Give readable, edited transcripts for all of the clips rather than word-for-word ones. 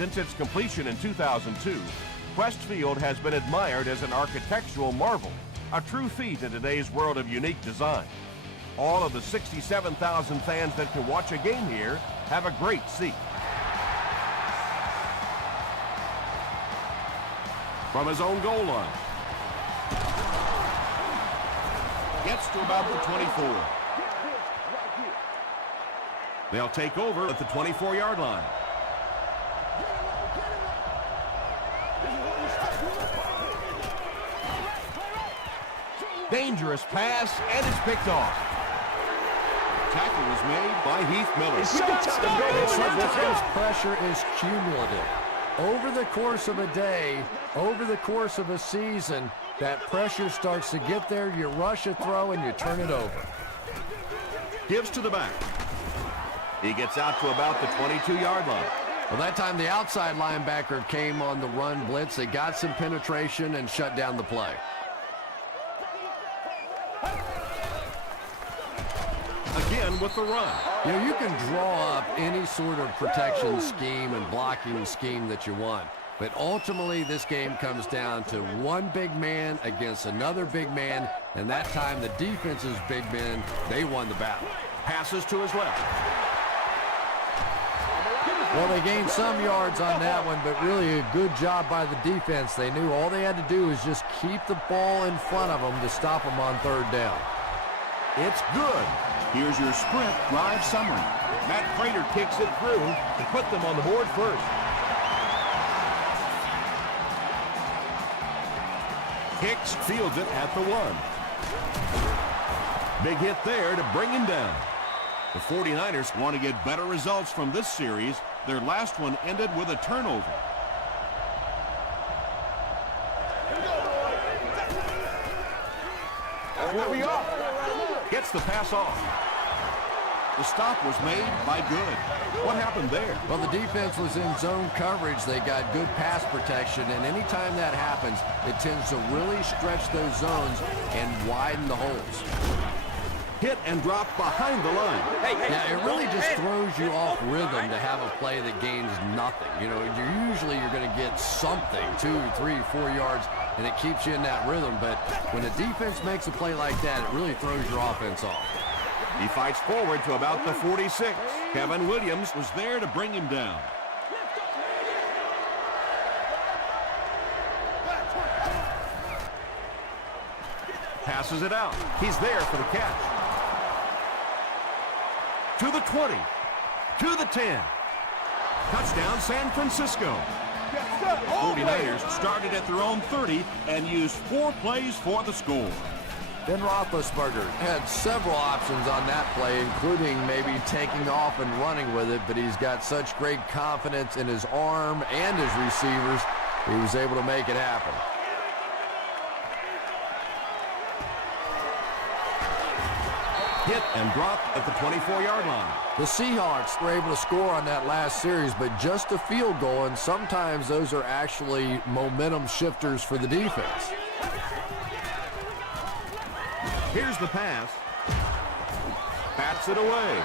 Since its completion in 2002, Quest Field has been admired as an architectural marvel, a true feat in today's world of unique design. All of the 67,000 fans that can watch a game here have a great seat. From his own goal line. Gets to about the 24. They'll take over at the 24-yard line. Dangerous pass, and it's picked off. Tackle was made by Heath Miller. This pressure is cumulative. Over the course of a day, over the course of a season, that pressure starts to get there, you rush a throw, and you turn it over. Gives to the back. He gets out to about the 22-yard line. Well, that time the outside linebacker came on the run blitz. They got some penetration and shut down the play. Again with the run. You know, you can draw up any sort of protection scheme and blocking scheme that you want. But ultimately, this game comes down to one big man against another big man. And that time, the defense's big men, they won the battle. Passes to his left. Well, they gained some yards on that one, but really a good job by the defense. They knew all they had to do was just keep the ball in front of them to stop them on third down. It's good. Here's your sprint drive summary. Matt Prater kicks it through to put them on the board first. Hicks fields it at the 1. Big hit there to bring him down. The 49ers want to get better results from this series. Their last one ended with a turnover. Here we go. Gets the pass off. The stop was made by Good. What happened there? Well, the defense was in zone coverage. They got good pass protection, and anytime that happens, it tends to really stretch those zones and widen the holes. Hit and drop behind the line. Yeah, it really just throws you off rhythm to have a play that gains nothing. You know, you're going to get something, 2, 3, 4 yards, and it keeps you in that rhythm. But when a defense makes a play like that, it really throws your offense off. He fights forward to about the 46. Kevin Williams was there to bring him down. Passes it out. He's there for the catch. To the 20. To the 10. Touchdown, San Francisco. 49ers started at their own 30 and used 4 plays for the score. Ben Roethlisberger had several options on that play, including maybe taking off and running with it, but he's got such great confidence in his arm and his receivers, he was able to make it happen. Hit and drop at the 24-yard line. The Seahawks were able to score on that last series, but just a field goal, and sometimes those are actually momentum shifters for the defense. Here's the pass. Bats it away.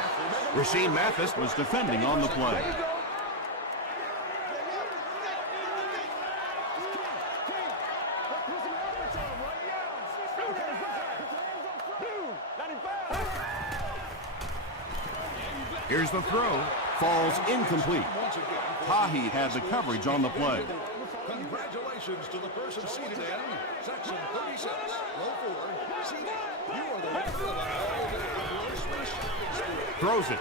Rasheem Mathis was defending on the play. Here's the throw. Falls incomplete. Tahi had the coverage on the play. Congratulations to the person seated in section 36, row 4, seated. You are the winner of Throws it.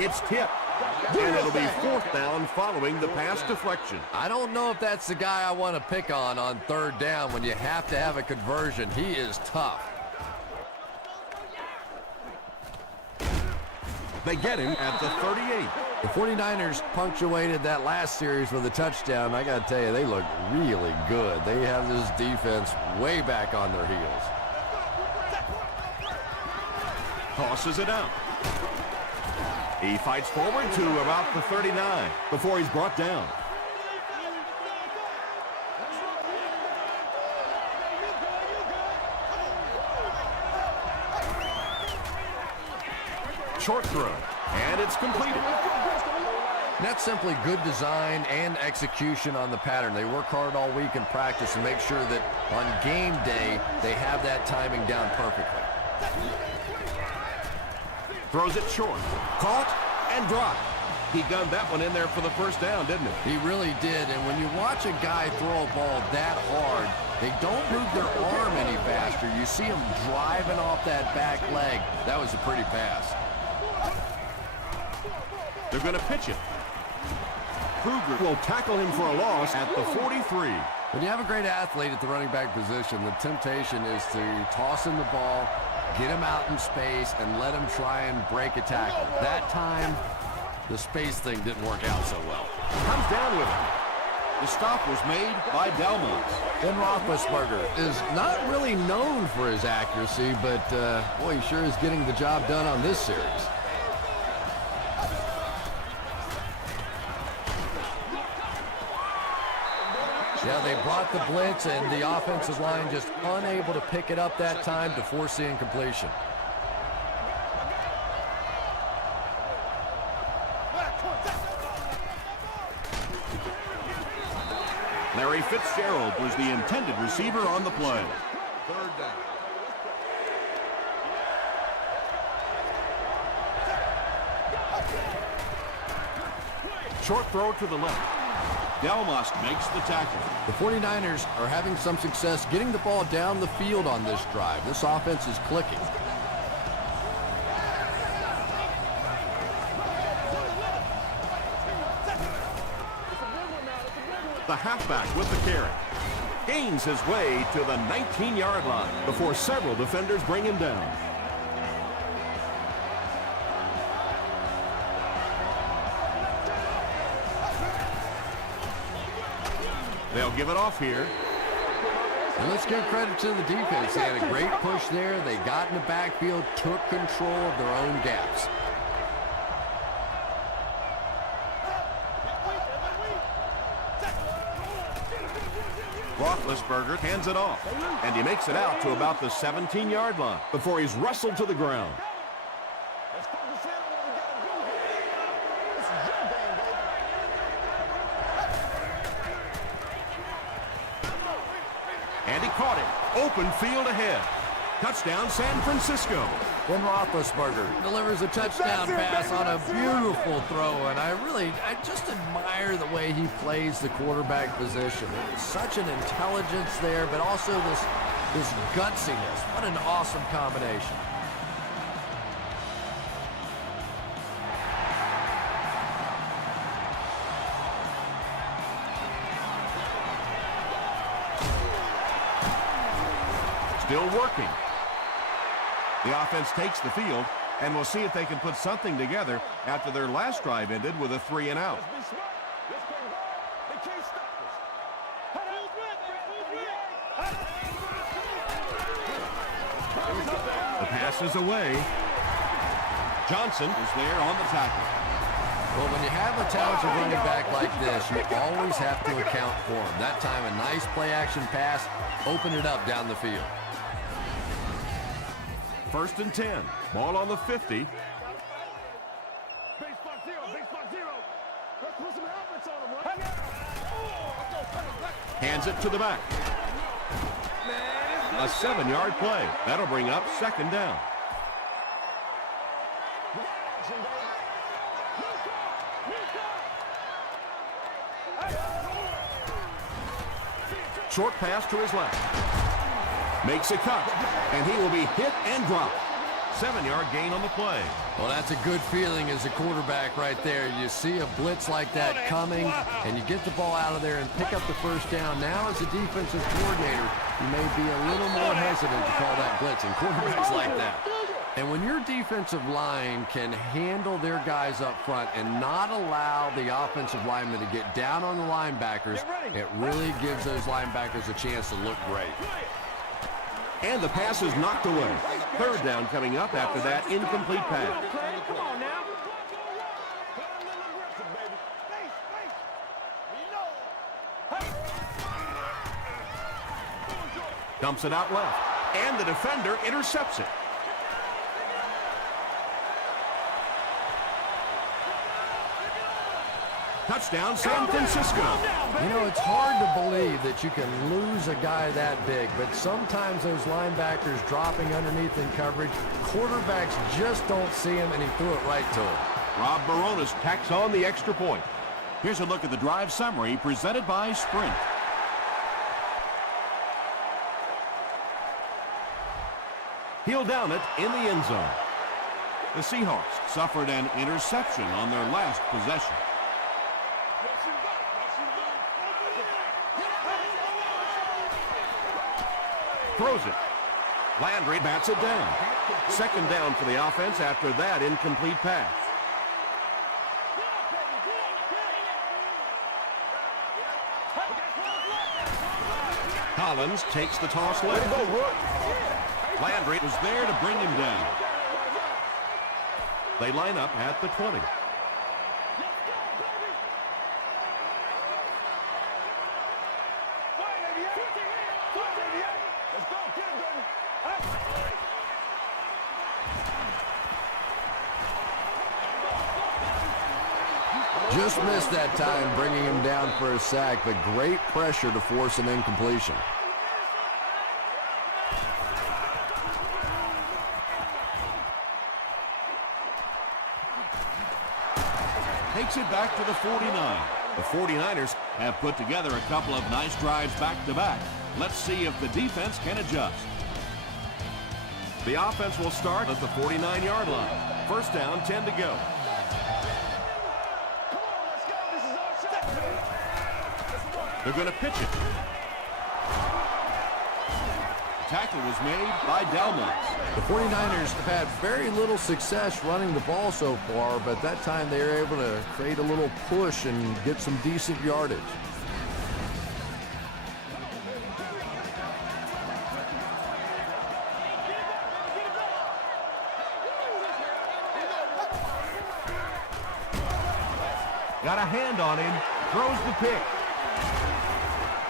It's tipped. And it'll be 4th down following the pass deflection. I don't know if that's the guy I want to pick on third down when you have to have a conversion. He is tough. They get him at the 38. The 49ers punctuated that last series with a touchdown. I got to tell you, they look really good. They have this defense way back on their heels. Tosses it out. He fights forward to about the 39 before he's brought down. Short throw, and it's completed. And that's simply good design and execution on the pattern. They work hard all week in practice and make sure that on game day they have that timing down perfectly. Throws it short. Caught and dropped. He gunned that one in there for the first down, didn't he? He really did. And when you watch a guy throw a ball that hard, they don't move their arm any faster. You see him driving off that back leg. That was a pretty pass. They're going to pitch it. Kruger will tackle him for a loss at the 43. When you have a great athlete at the running back position, the temptation is to toss him the ball, get him out in space, and let him try and break a tackle. That time, the space thing didn't work out so well. Comes down with it. The stop was made by Delmont. Ben Roethlisberger is not really known for his accuracy, but boy, he sure is getting the job done on this series. Yeah, they brought the blitz, and the offensive line just unable to pick it up that time to force the incompletion. Larry Fitzgerald was the intended receiver on the play. Third down. Short throw to the left. Delmont makes the tackle. The 49ers are having some success getting the ball down the field on this drive. This offense is clicking. The halfback with the carry. Gains his way to the 19-yard line before several defenders bring him down. They'll give it off here. And let's give credit to the defense. They had a great push there. They got in the backfield, took control of their own gaps. Roethlisberger hands it off, and he makes it out to about the 17-yard line before he's wrestled to the ground. And he caught it. Open field ahead. Touchdown, San Francisco. Ben Roethlisberger delivers a touchdown pass on a beautiful throw, and I just admire the way he plays the quarterback position. Such an intelligence there, but also this gutsiness. What an awesome combination. Still working. The offense takes the field, and we'll see if they can put something together after their last drive ended with a 3-and-out. The pass is away. Johnson is there on the tackle. Well, when you have a talented running back like this, you always have to account for him. That time, a nice play-action pass opened it up down the field. 1st and 10. Ball on the 50. Hands it to the back. A 7-yard play. That'll bring up 2nd down. Short pass to his left. Makes a cut, and he will be hit and dropped. 7-yard gain on the play. Well, that's a good feeling as a quarterback right there. You see a blitz like that coming, and you get the ball out of there and pick up the first down. Now, as a defensive coordinator, you may be a little more hesitant to call that blitz, and quarterbacks like that. And when your defensive line can handle their guys up front and not allow the offensive linemen to get down on the linebackers, it really gives those linebackers a chance to look great. And the pass is knocked away. 3rd down coming up after that incomplete pass. Come on now. Dumps it out left. And the defender intercepts it. Touchdown, San Francisco. You know, it's hard to believe that you can lose a guy that big, but sometimes those linebackers dropping underneath in coverage, quarterbacks just don't see him, and he threw it right to him. Rob Baronis tacks on the extra point. Here's a look at the drive summary presented by Sprint. He'll down it in the end zone. The Seahawks suffered an interception on their last possession. Throws it. Landry bats it down. Second down for the offense after that incomplete pass. Collins takes the toss left. Landry was there to bring him down. They line up at the 20. Just missed that time, bringing him down for a sack, but great pressure to force an incompletion. Takes it back to the 49. The 49ers have put together a couple of nice drives back-to-back. Let's see if the defense can adjust. The offense will start at the 49-yard line. First down, 10 to go. They're going to pitch it. The tackle was made by Delmont. The 49ers have had very little success running the ball so far, but that time they were able to create a little push and get some decent yardage. Got a hand on him. Throws the pick.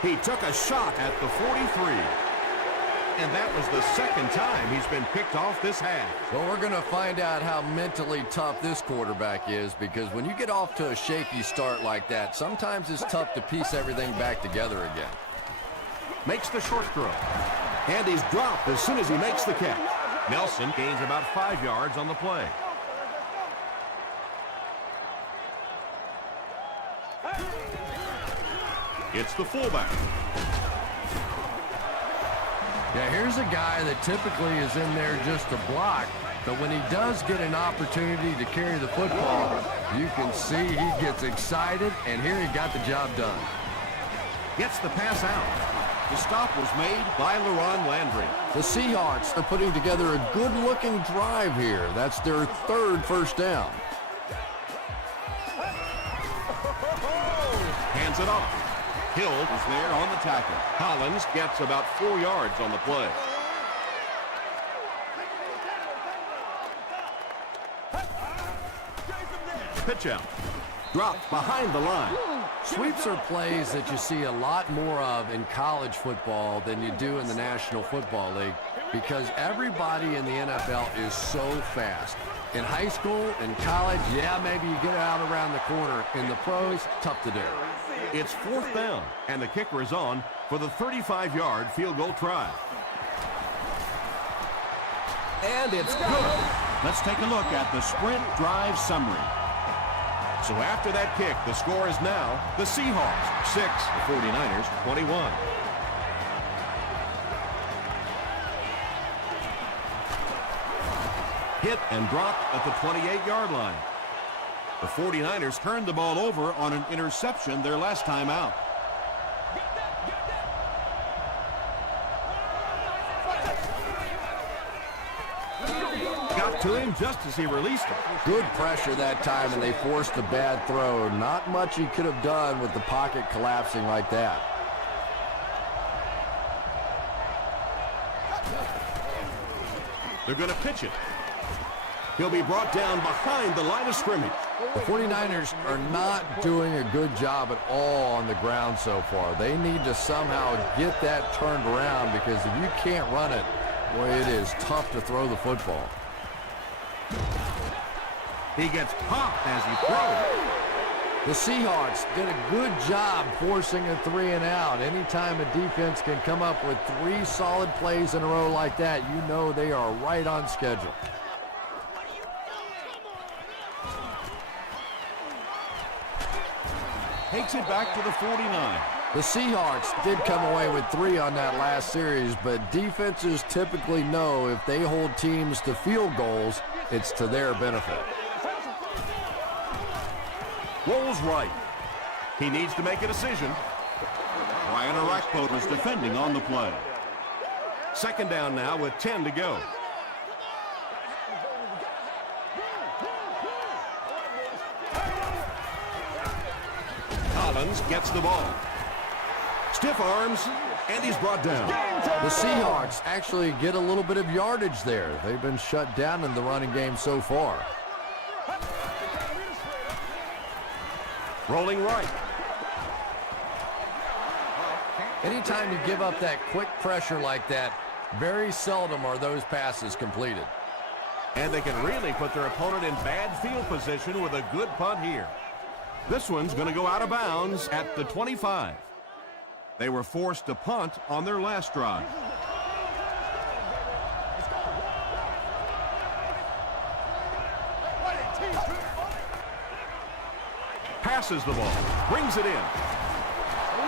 He took a shot at the 43. And that was the second time he's been picked off this half. Well, we're going to find out how mentally tough this quarterback is, because when you get off to a shaky start like that, sometimes it's tough to piece everything back together again. Makes the short throw. And he's dropped as soon as he makes the catch. Nelson gains about 5 yards on the play. It's the fullback. Yeah, here's a guy that typically is in there just to block, but when he does get an opportunity to carry the football, you can see he gets excited, and here he got the job done. Gets the pass out. The stop was made by LaRon Landry. The Seahawks are putting together a good-looking drive here. That's their third first down. Hands it off. Hill is there on the tackle. Collins gets about 4 yards on the play. Pitch out. Dropped behind the line. Sweeps are plays that you see a lot more of in college football than you do in the National Football League, because everybody in the NFL is so fast. In high school, in college, yeah, maybe you get out around the corner. In the pros, tough to do. It's fourth down, and the kicker is on for the 35-yard field goal try. And it's good. Let's take a look at the Sprint drive summary. So after that kick, the score is now the Seahawks 6, the 49ers 21. Hit and dropped at the 28-yard line. The 49ers turned the ball over on an interception their last time out. Got to him just as he released it. Good pressure that time, and they forced a bad throw. Not much he could have done with the pocket collapsing like that. They're going to pitch it. He'll be brought down behind the line of scrimmage. The 49ers are not doing a good job at all on the ground so far. They need to somehow get that turned around, because if you can't run it, boy, it is tough to throw the football. He gets popped as he throws. The Seahawks did a good job forcing a 3-and-out. Anytime a defense can come up with 3 solid plays in a row like that, you know they are right on schedule. Takes it back to the 49. The Seahawks did come away with 3 on that last series, but defenses typically know if they hold teams to field goals, it's to their benefit. Rolls right. He needs to make a decision. Ryan Arakpo is defending on the play. Second down now with 10 to go. Collins gets the ball. Stiff arms, and he's brought down. The Seahawks actually get a little bit of yardage there. They've been shut down in the running game so far. Rolling right. Anytime you give up that quick pressure like that, very seldom are those passes completed. And they can really put their opponent in bad field position with a good punt here. This one's going to go out of bounds at the 25. They were forced to punt on their last drive. Passes the ball, brings it in.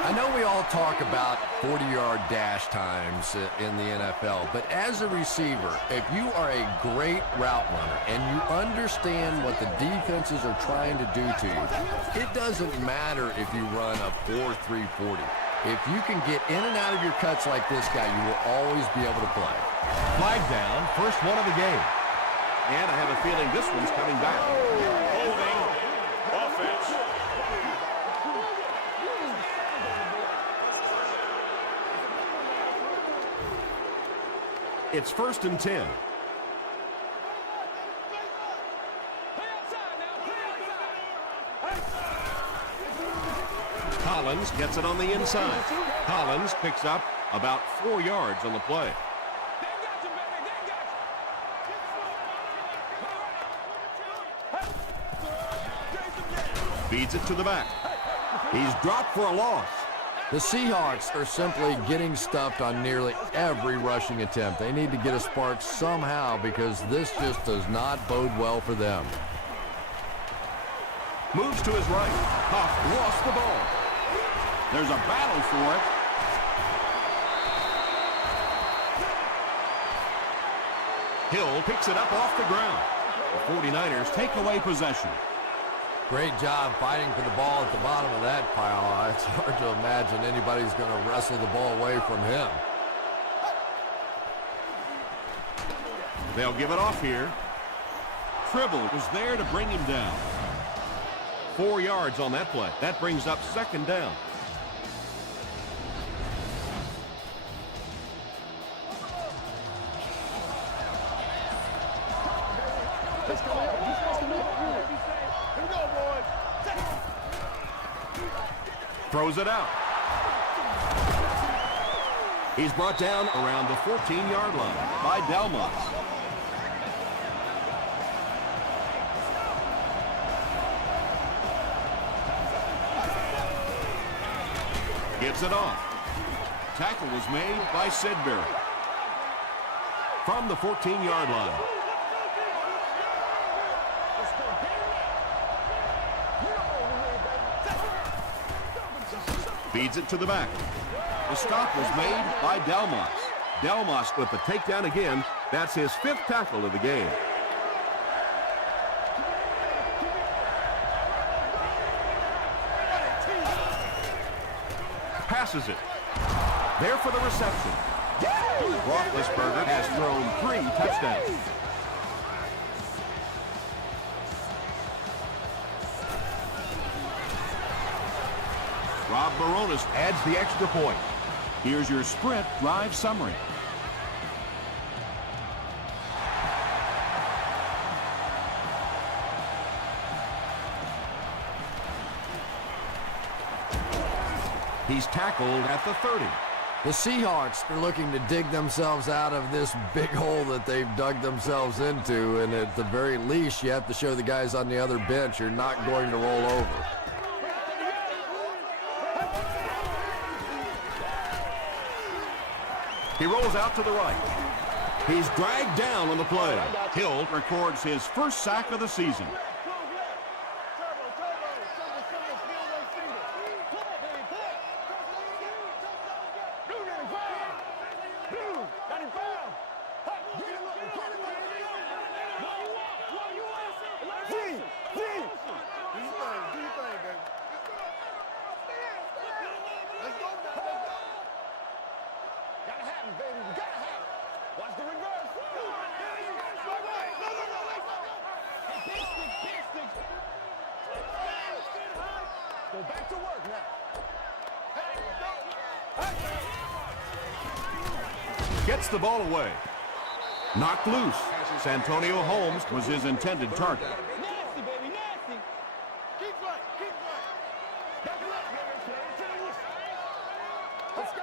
I know we all talk about 40-yard dash times in the NFL, but as a receiver, if you are a great route runner and you understand what the defenses are trying to do to you, it doesn't matter if you run a 4.340. If you can get in and out of your cuts like this guy, you will always be able to play. Flag down, first one of the game. And I have a feeling this one's coming back. Holding offense. It's 1st and 10. Collins gets it on the inside. Collins picks up about 4 yards on the play. Feeds it to the back. He's dropped for a loss. The Seahawks are simply getting stuffed on nearly every rushing attempt. They need to get a spark somehow because this just does not bode well for them. Moves to his right. Huff lost the ball. There's a battle for it. Hill picks it up off the ground. The 49ers take away possession. Great job fighting for the ball at the bottom of that pile. It's hard to imagine anybody's going to wrestle the ball away from him. They'll give it off here. Tribble was there to bring him down. 4 yards on that play. That brings up second down. Throws it out. He's brought down around the 14-yard line by Delmas. Gives it off. Tackle was made by Sidbury. From the 14-yard line. Feeds it to the back. The stop was made by Delmas. Delmas with the takedown again. That's his 5th tackle of the game. Passes it. There for the reception. Roethlisberger has thrown 3 touchdowns. Rob Baronis adds the extra point. Here's your sprint drive summary. He's tackled at the 30. The Seahawks are looking to dig themselves out of this big hole that they've dug themselves into, and at the very least, you have to show the guys on the other bench you're not going to roll over. He rolls out to the right. He's dragged down on the play. Hill records his first sack of the season. Back to work now. Gets the ball away. Knocked loose. Santonio Holmes was his intended target. Nasty, baby, nasty. Keep playing, keep playing. Back it up, baby. Play it to the whistle. Let's go.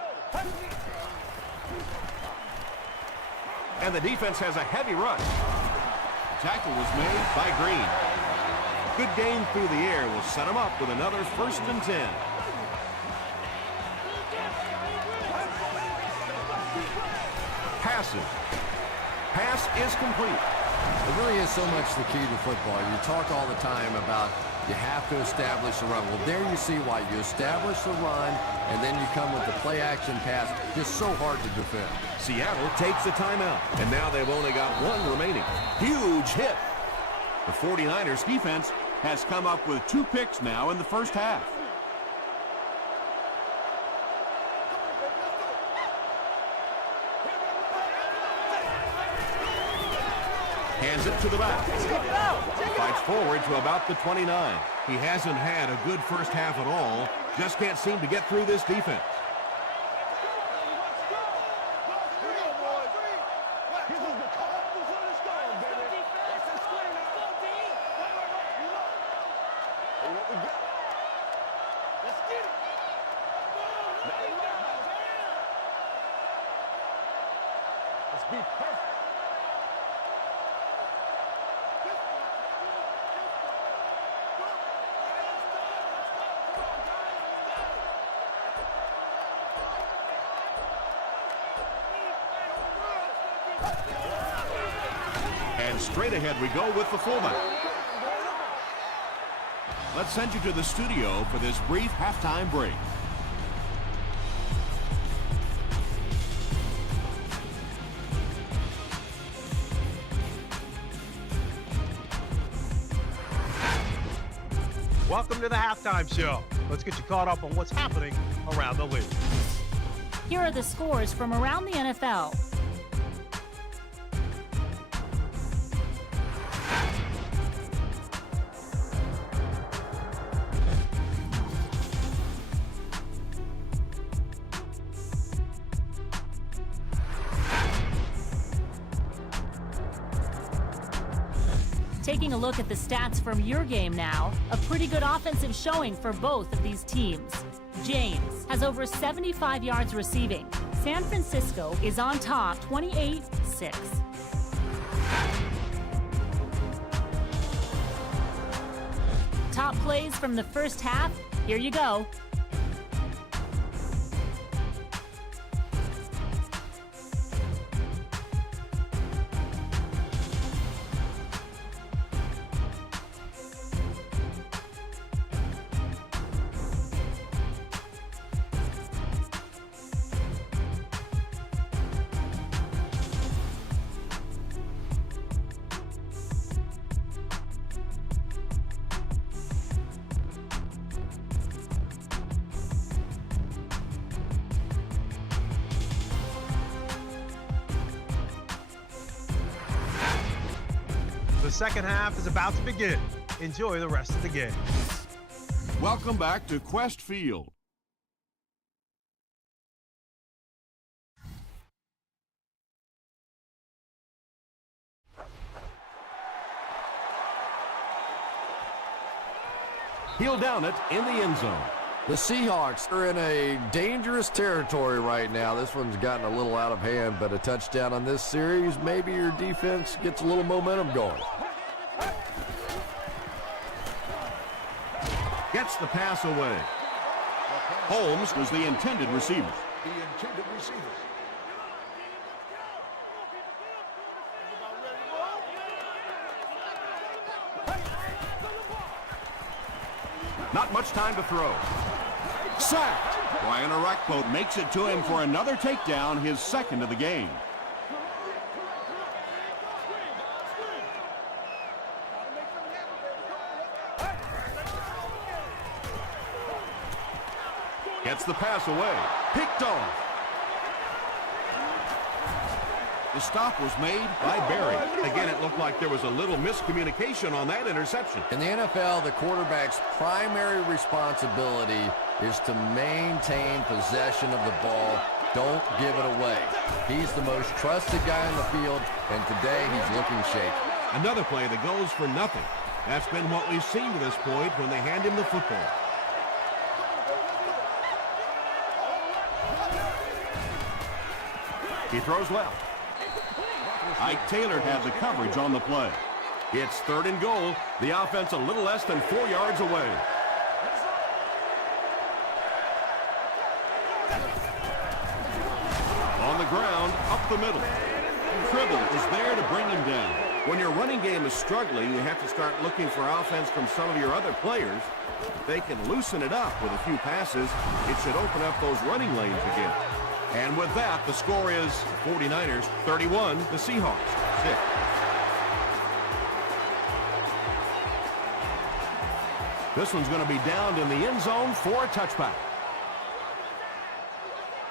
And the defense has a heavy rush. Tackle was made by Green. Good gain through the air will set him up with another 1st and 10. Passes. Pass is complete. It really is so much the key to football. You talk all the time about you have to establish the run. Well, there you see why. You establish the run, and then you come with the play-action pass. Just so hard to defend. Seattle takes a timeout, and now they've only got one remaining. Huge hit. The 49ers defense has come up with 2 picks now in the first half. Hands it to the back. Fights forward to about the 29. He hasn't had a good first half at all. Just can't seem to get through this defense. Let's be perfect. And straight ahead we go with the fullback. Let's send you to the studio for this brief halftime break. Welcome to the halftime show. Let's get you caught up on what's happening around the league. Here are the scores from around the NFL. Taking a look at the stats from your game now, a pretty good offensive showing for both of these teams. James has over 75 yards receiving. San Francisco is on top 28-6. Top plays from the first half, here you go. The second half is about to begin. Enjoy the rest of the game. Welcome back to Quest Field. He'll down it in the end zone. The Seahawks are in a dangerous territory right now. This one's gotten a little out of hand, but a touchdown on this series, maybe your defense gets a little momentum going. Gets the pass away. Holmes was the intended receiver. The intended receiver. much time to throw. Sacked. Brian Arakpo makes it to him for another takedown, his second of the game. Gets the pass away. Picked off. The stop was made by Barry. Again, it looked like there was a little miscommunication on that interception. In the NFL, the quarterback's primary responsibility is to maintain possession of the ball. Don't give it away. He's the most trusted guy on the field, and today he's looking shaky. Another play that goes for nothing. That's been what we've seen to this point when they hand him the football. He throws left. Ike Taylor had the coverage on the play. It's 3rd and goal. The offense a little less than 4 yards away. On the ground, up the middle. Tribble is there to bring him down. When your running game is struggling, you have to start looking for offense from some of your other players. If they can loosen it up with a few passes, it should open up those running lanes again. And with that, the score is 49ers 31, the Seahawks 6. This one's going to be downed in the end zone for a touchback.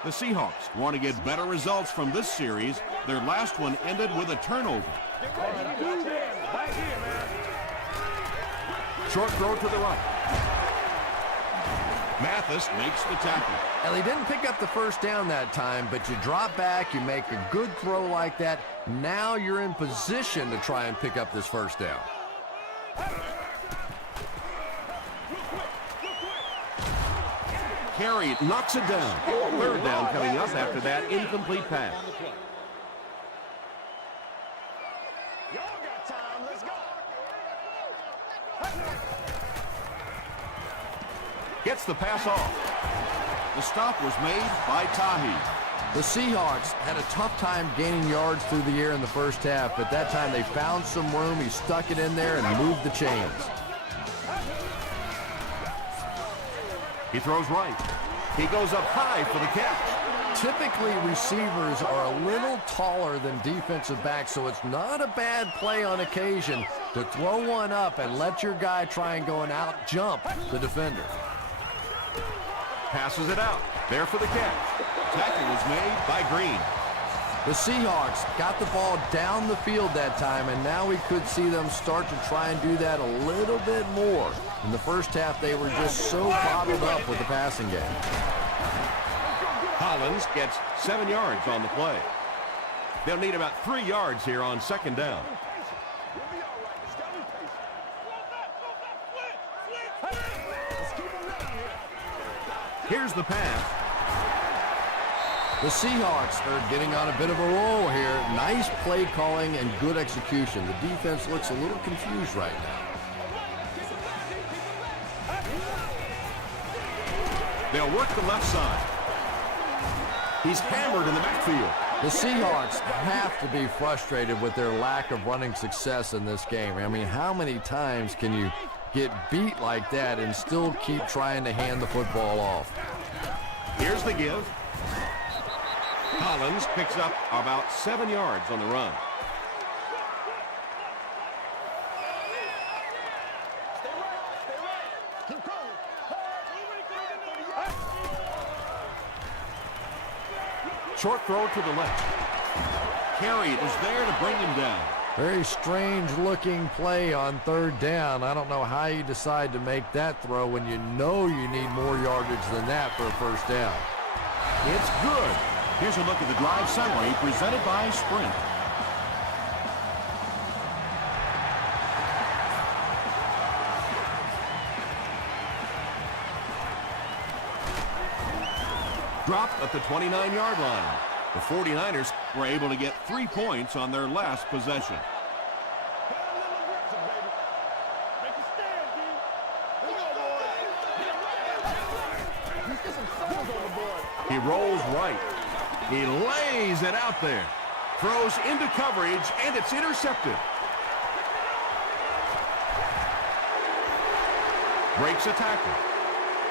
The Seahawks want to get better results from this series. Their last one ended with a turnover. Short throw to the right. Mathis makes the tackle. Well, he didn't pick up the first down that time, but you drop back, you make a good throw like that. Now you're in position to try and pick up this first down. Carey knocks it down. 3rd down coming up after that incomplete pass. Gets the pass off. The stop was made by Tahi. The Seahawks had a tough time gaining yards through the air in the first half, but that time they found some room. He stuck it in there and moved the chains. He throws right. He goes up high for the catch. Typically, receivers are a little taller than defensive backs, so it's not a bad play on occasion to throw one up and let your guy try and go and out-jump the defender. Passes it out. There for the catch. Tackle was made by Green. The Seahawks got the ball down the field that time, and now we could see them start to try and do that a little bit more. In the first half, they were just so bottled up with the passing game. Collins gets 7 yards on the play. They'll need about 3 yards here on 2nd down. Here's the pass. The Seahawks are getting on a bit of a roll here. Nice play calling and good execution. The defense looks a little confused right now. They'll work the left side. He's hammered in the backfield. The Seahawks have to be frustrated with their lack of running success in this game. I mean, how many times can you get beat like that and still keep trying to hand the football off? Here's the give. Collins picks up about 7 yards on the run. Short throw to the left. Carey was there to bring him down. Very strange looking play on 3rd down. I don't know how you decide to make that throw when you know you need more yardage than that for a first down. It's good. Here's a look at the drive summary presented by Sprint. Dropped at the 29-yard line. The 49ers were able to get 3 points on their last possession. He rolls right. He lays it out there. Throws into coverage, and it's intercepted. Breaks a tackle.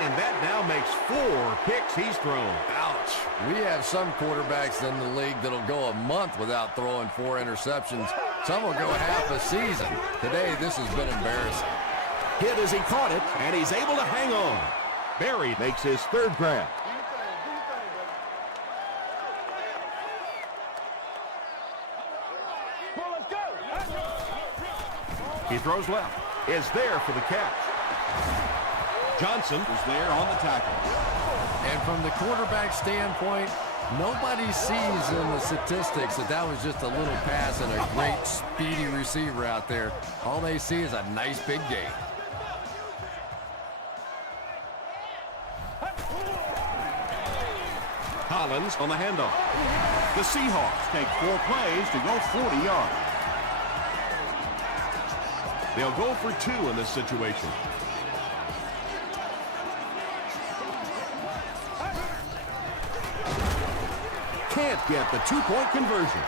And that now makes 4 picks he's thrown. Ouch. We have some quarterbacks in the league that'll go a month without throwing 4 interceptions. Some will go half a season. Today, this has been embarrassing. Hit as he caught it, and he's able to hang on. Barry makes his 3rd grab. He throws left. Is there for the catch. Johnson is there on the tackle. And from the quarterback standpoint, nobody sees in the statistics that was just a little pass and a great speedy receiver out there. All they see is a nice big gain. Collins on the handoff. The Seahawks take 4 plays to go 40 yards. They'll go for 2 in this situation. Can't get the 2-point conversion.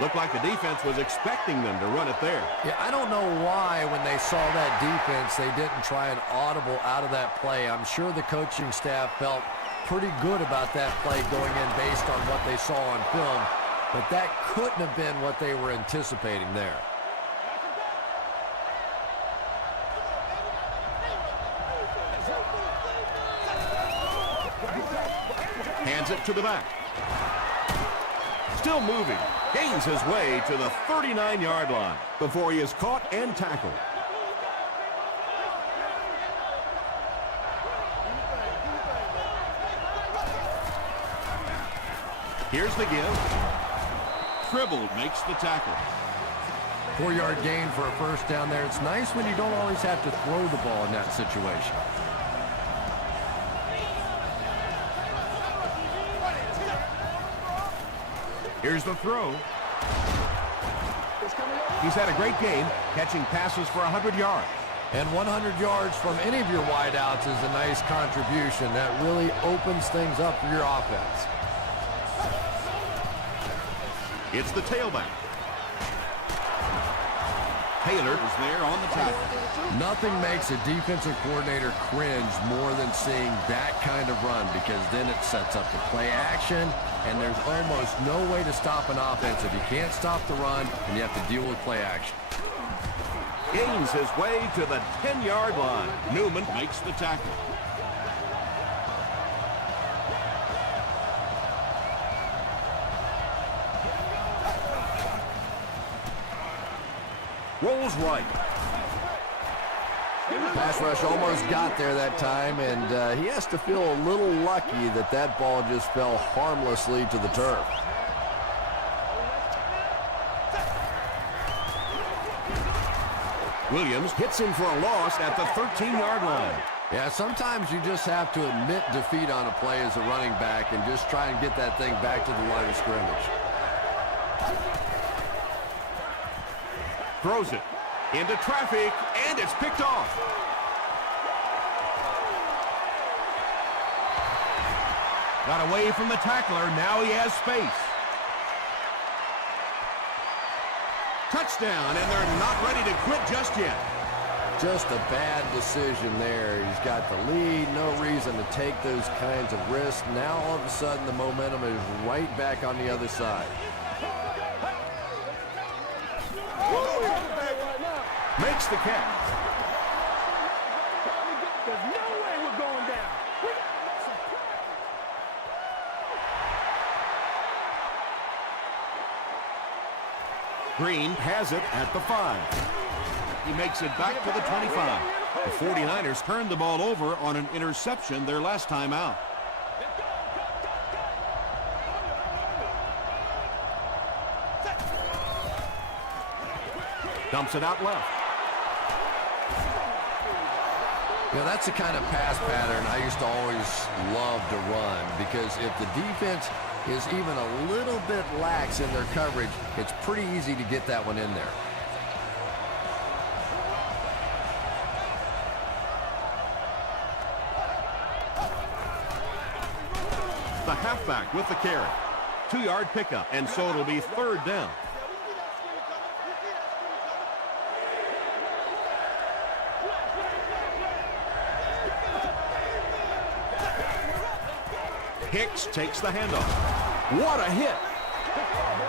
Looked like the defense was expecting them to run it there. Yeah, I don't know why when they saw that defense, they didn't try an audible out of that play. I'm sure the coaching staff felt pretty good about that play going in based on what they saw on film, but that couldn't have been what they were anticipating there. Hands it to the back. Still moving. Gains his way to the 39-yard line before he is caught and tackled. Here's the give. Tribble makes the tackle. 4-yard gain for a first down there. It's nice when you don't always have to throw the ball in that situation. Here's the throw. He's had a great game, catching passes for 100 yards. And 100 yards from any of your wideouts is a nice contribution. That really opens things up for your offense. It's the tailback. Taylor is there on the tackle. Nothing makes a defensive coordinator cringe more than seeing that kind of run, because then it sets up the play action, and there's almost no way to stop an offense if you can't stop the run and you have to deal with play action. Gains his way to the 10-yard line. Newman makes the tackle. Rolls right. Pass rush almost got there that time, and he has to feel a little lucky that that ball just fell harmlessly to the turf. Williams hits him for a loss at the 13-yard line. Yeah, sometimes you just have to admit defeat on a play as a running back and just try and get that thing back to the line of scrimmage. Throws it into traffic, and it's picked off. Got away from the tackler. Now he has space. Touchdown, and they're not ready to quit just yet. Just a bad decision there. He's got the lead, no reason to take those kinds of risks. Now all of a sudden the momentum is right back on the other side. Makes the catch. There's no way we're going down. Green has it at the 5. He makes it back to the 25. The 49ers turned the ball over on an interception their last time out. Dumps it out left. You know, that's the kind of pass pattern I used to always love to run, because if the defense is even a little bit lax in their coverage, it's pretty easy to get that one in there. The halfback with the carry. 2-yard pickup, and so it'll be 3rd down. Hicks takes the handoff. What a hit.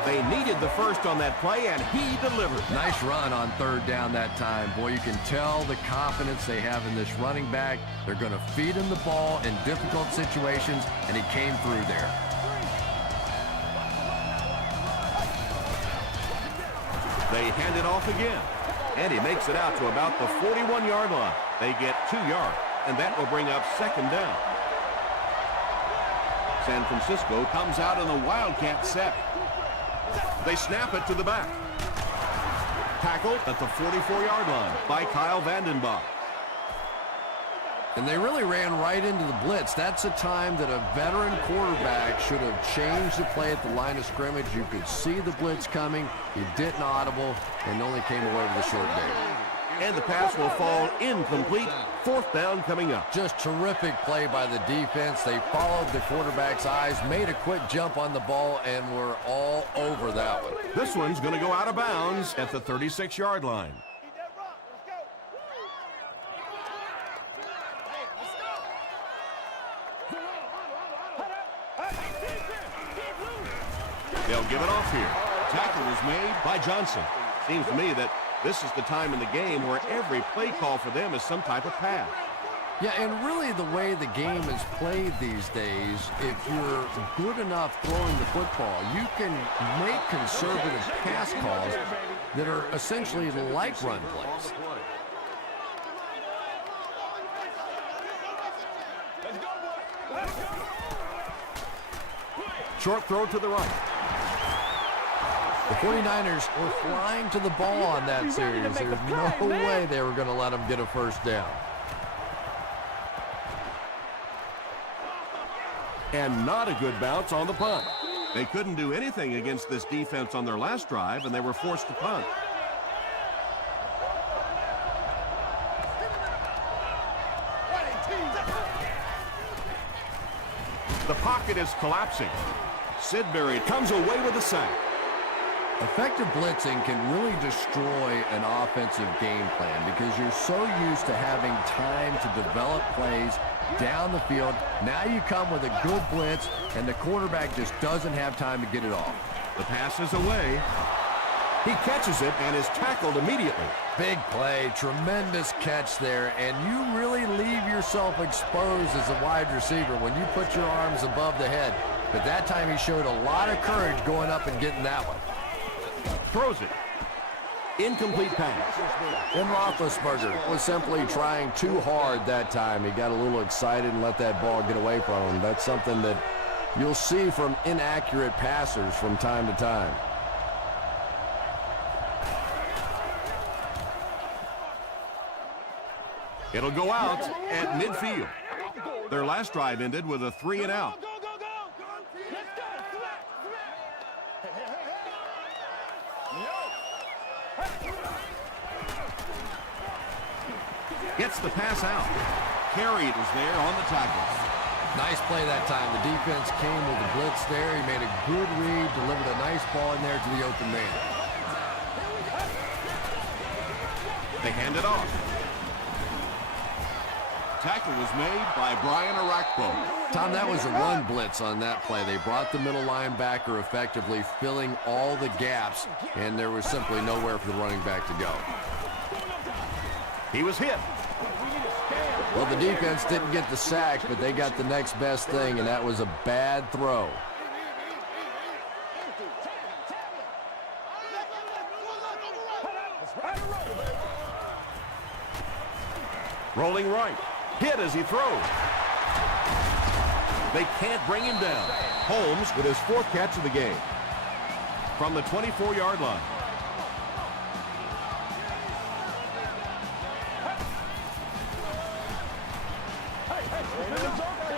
They needed the first on that play, and he delivered. Nice run on third down that time. Boy, you can tell the confidence they have in this running back. They're going to feed him the ball in difficult situations, and he came through there. They hand it off again, and he makes it out to about the 41-yard line. They get 2 yards, and that will bring up second down. San Francisco comes out in the Wildcat set. They snap it to the back. Tackled at the 44-yard line by Kyle Vandenbach. And they really ran right into the blitz. That's a time that a veteran quarterback should have changed the play at the line of scrimmage. You could see the blitz coming. He didn't audible and only came away with a short gain. And the pass will fall incomplete. Fourth down coming up. Just terrific play by the defense. They followed the quarterback's eyes, made a quick jump on the ball, and were all over that one. This one's going to go out of bounds at the 36-yard line. They'll give it off here. Tackle was made by Johnson. Seems to me that this is the time in the game where every play call for them is some type of pass. Yeah, and really the way the game is played these days, if you're good enough throwing the football, you can make conservative pass calls that are essentially like run plays. Short throw to the right. The 49ers were flying to the ball on that series. There's no way they were going to let them get a first down. And not a good bounce on the punt. They couldn't do anything against this defense on their last drive, and they were forced to punt. The pocket is collapsing. Sidbury comes away with a sack. Effective blitzing can really destroy an offensive game plan because you're so used to having time to develop plays down the field. Now you come with a good blitz, and the quarterback just doesn't have time to get it off. The pass is away. He catches it and is tackled immediately. Big play, tremendous catch there, and you really leave yourself exposed as a wide receiver when you put your arms above the head. But that time he showed a lot of courage going up and getting that one. Throws it. Incomplete pass. And Roethlisberger was simply trying too hard that time. He got a little excited and let that ball get away from him. That's something that you'll see from inaccurate passers from time to time. It'll go out at midfield. Their last drive ended with a 3-and-out. Gets the pass out. Carried was there on the tackle. Nice play that time. The defense came with the blitz there. He made a good read, delivered a nice ball in there to the open man. They hand it off. Tackle was made by Brian Arakpo. Tom, that was a run blitz on that play. They brought the middle linebacker effectively, filling all the gaps, and there was simply nowhere for the running back to go. He was hit. Well, the defense didn't get the sack, but they got the next best thing, and that was a bad throw. Rolling right. Hit as he throws. They can't bring him down. Holmes with his fourth catch of the game. From the 24-yard line.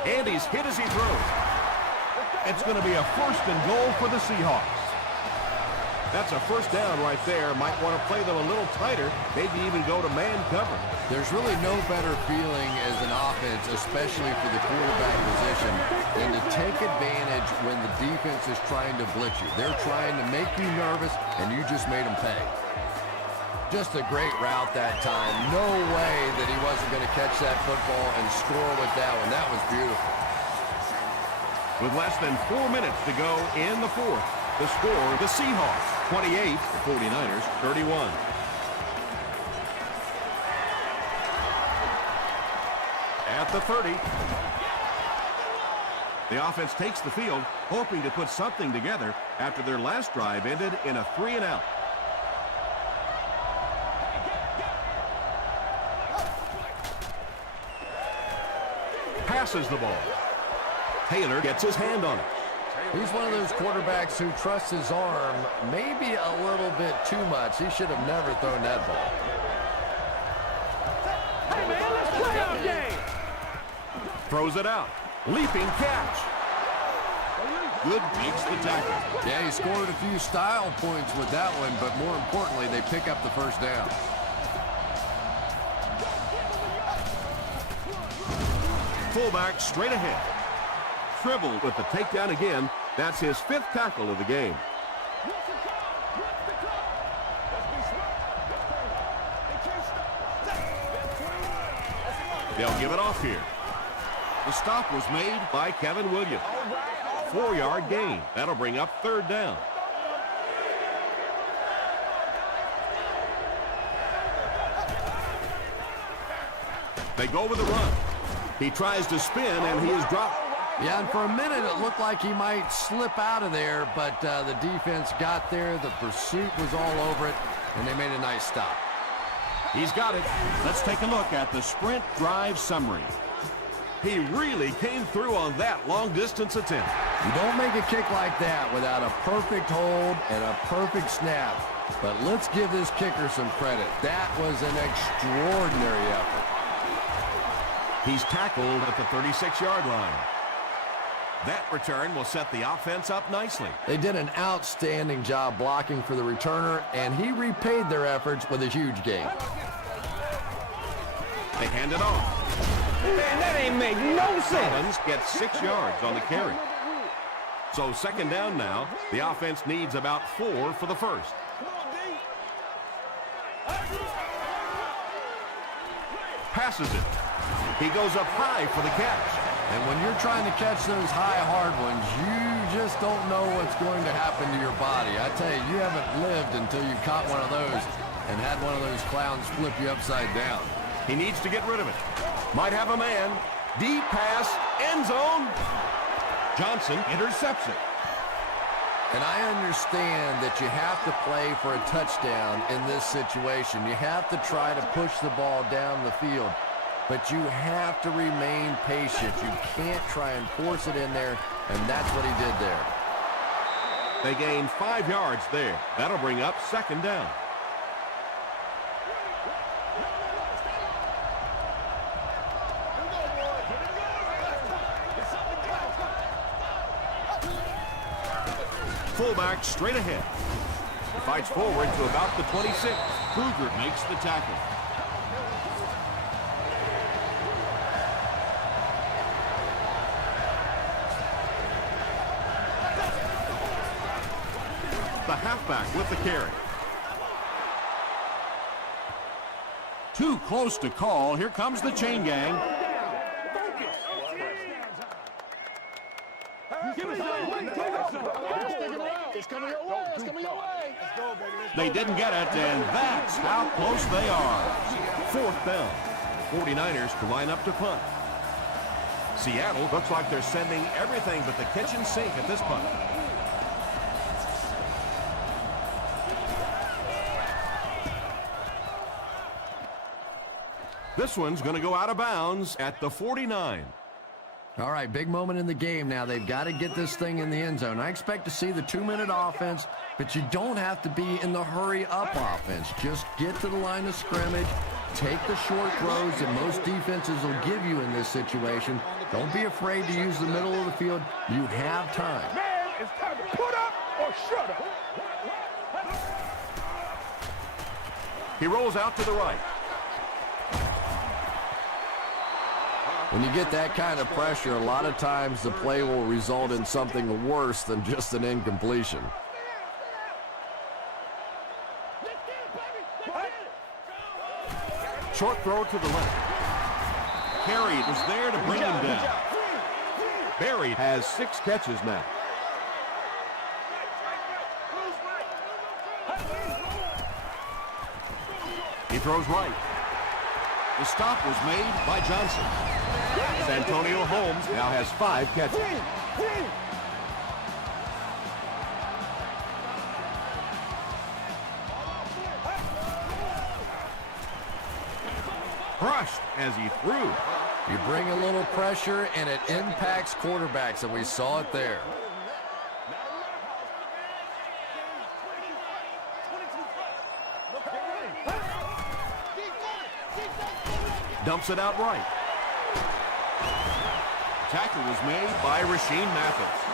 And he's hit as he throws. It's going to be a 1st and goal for the Seahawks. That's a first down right there. Might want to play them a little tighter, maybe even go to man cover. There's really no better feeling as an offense, especially for the quarterback position, than to take advantage when the defense is trying to blitz you. They're trying to make you nervous, and you just made them pay. Just a great route that time. No way that he wasn't going to catch that football and score with that one. That was beautiful. With less than 4 minutes to go in the fourth, the score, the Seahawks 28, the 49ers 31. At the 30. The offense takes the field, hoping to put something together after their last drive ended in a 3-and-out. Passes the ball. Taylor gets his hand on it. He's one of those quarterbacks who trusts his arm maybe a little bit too much. He should have never thrown that ball. Hey, man, let's play our game. Throws it out. Leaping catch. Good makes the tackle. Yeah, he scored a few style points with that one, but more importantly, they pick up the first down. Fullback straight ahead. Tribble with the takedown again. That's his 5th tackle of the game. They'll give it off here. The stop was made by Kevin Williams. 4-yard gain. That'll bring up 3rd down. They go with the run. He tries to spin, and he is dropped. Yeah, and for a minute it looked like he might slip out of there, but the defense got there. The pursuit was all over it, and they made a nice stop. He's got it. Let's take a look at the sprint drive summary. He really came through on that long-distance attempt. You don't make a kick like that without a perfect hold and a perfect snap. But let's give this kicker some credit. That was an extraordinary effort. He's tackled at the 36-yard line. That return will set the offense up nicely. They did an outstanding job blocking for the returner, and he repaid their efforts with a huge gain. They hand it off. Man, that ain't make no sense. Collins gets 6 yards on the carry. So 2nd down now. The offense needs about 4 for the first. Passes it. He goes up high for the catch. And when you're trying to catch those high, hard ones, you just don't know what's going to happen to your body. I tell you, you haven't lived until you caught one of those and had one of those clowns flip you upside down. He needs to get rid of it. Might have a man. Deep pass, end zone. Johnson intercepts it. And I understand that you have to play for a touchdown in this situation. You have to try to push the ball down the field. But you have to remain patient. You can't try and force it in there, and that's what he did there. They gain 5 yards there. That'll bring up 2nd down. Fullback straight ahead. Fights forward to about the 26. Kruger makes the tackle. The halfback with the carry. Too close to call. Here comes the chain gang. It's coming your way. It's coming your way. Let's go, baby. They didn't get it, and that's how close they are. 4th down. 49ers to line up to punt. Seattle looks like they're sending everything but the kitchen sink at this punt. This one's going to go out of bounds at the 49. All right, big moment in the game now. They've got to get this thing in the end zone. I expect to see the 2-minute offense, but you don't have to be in the hurry-up offense. Just get to the line of scrimmage, take the short throws that most defenses will give you in this situation. Don't be afraid to use the middle of the field. You have time. Man, it's time to put up or shut up. He rolls out to the right. When you get that kind of pressure, a lot of times the play will result in something worse than just an incompletion. Short throw to the left. Carey was there to bring him down. Barry has 6 catches now. He throws right. The stop was made by Johnson. Santonio Holmes now has 5 catches. Crushed as he threw. You bring a little pressure, and it impacts quarterbacks, and we saw it there. Dumps it out right. Tackle was made by Rasheem Mathis.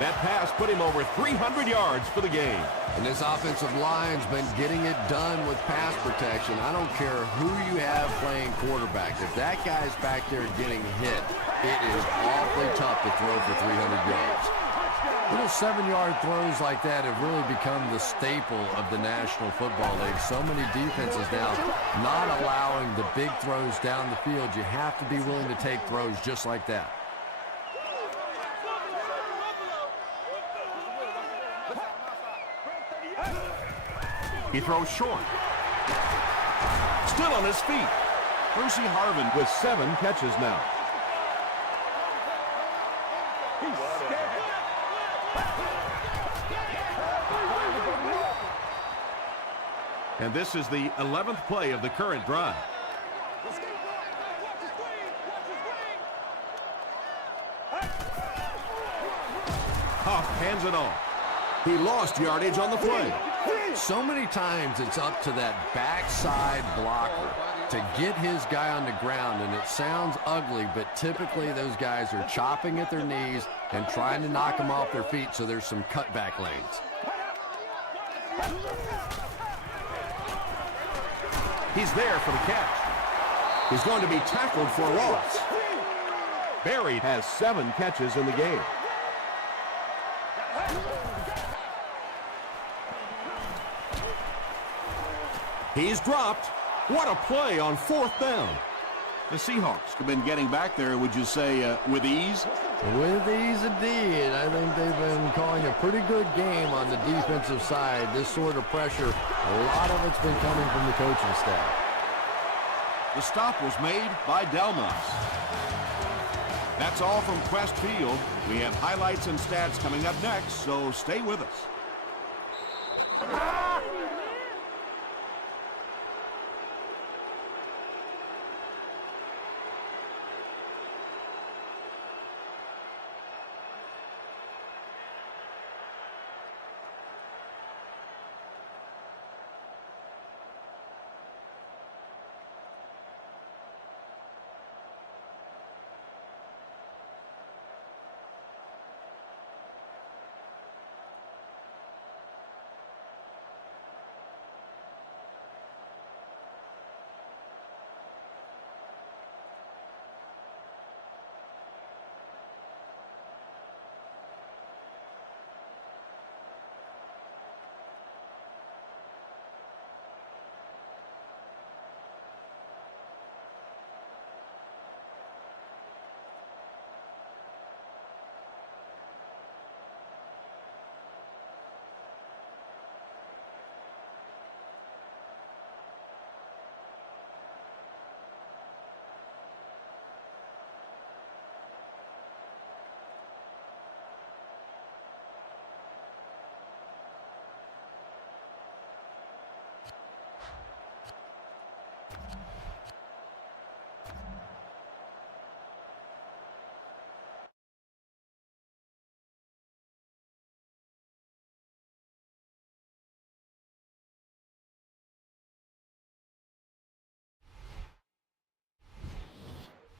That pass put him over 300 yards for the game. And this offensive line's been getting it done with pass protection. I don't care who you have playing quarterback. If that guy's back there getting hit, it is awfully tough to throw for 300 yards. Little 7-yard throws like that have really become the staple of the National Football League. So many defenses now not allowing the big throws down the field. You have to be willing to take throws just like that. He throws short. Still on his feet. Percy Harvin With 7 catches now. And this is the 11th play of the current drive. Huff hands it off. He lost yardage on the play. So many times it's up to that backside blocker to get his guy on the ground, and it sounds ugly, but typically those guys are chopping at their knees and trying to knock them off their feet, so there's some cutback lanes. He's there for the catch. He's going to be tackled for a loss. Barry has 7 catches in the game. He's dropped. What a play on 4th down. The Seahawks have been getting back there, would you say, with ease? With ease indeed. I think they've been calling a pretty good game on the defensive side. This sort of pressure, a lot of it's been coming from the coaching staff. The stop was made by Delmas. That's all from Quest Field. We have highlights and stats coming up next, so stay with us.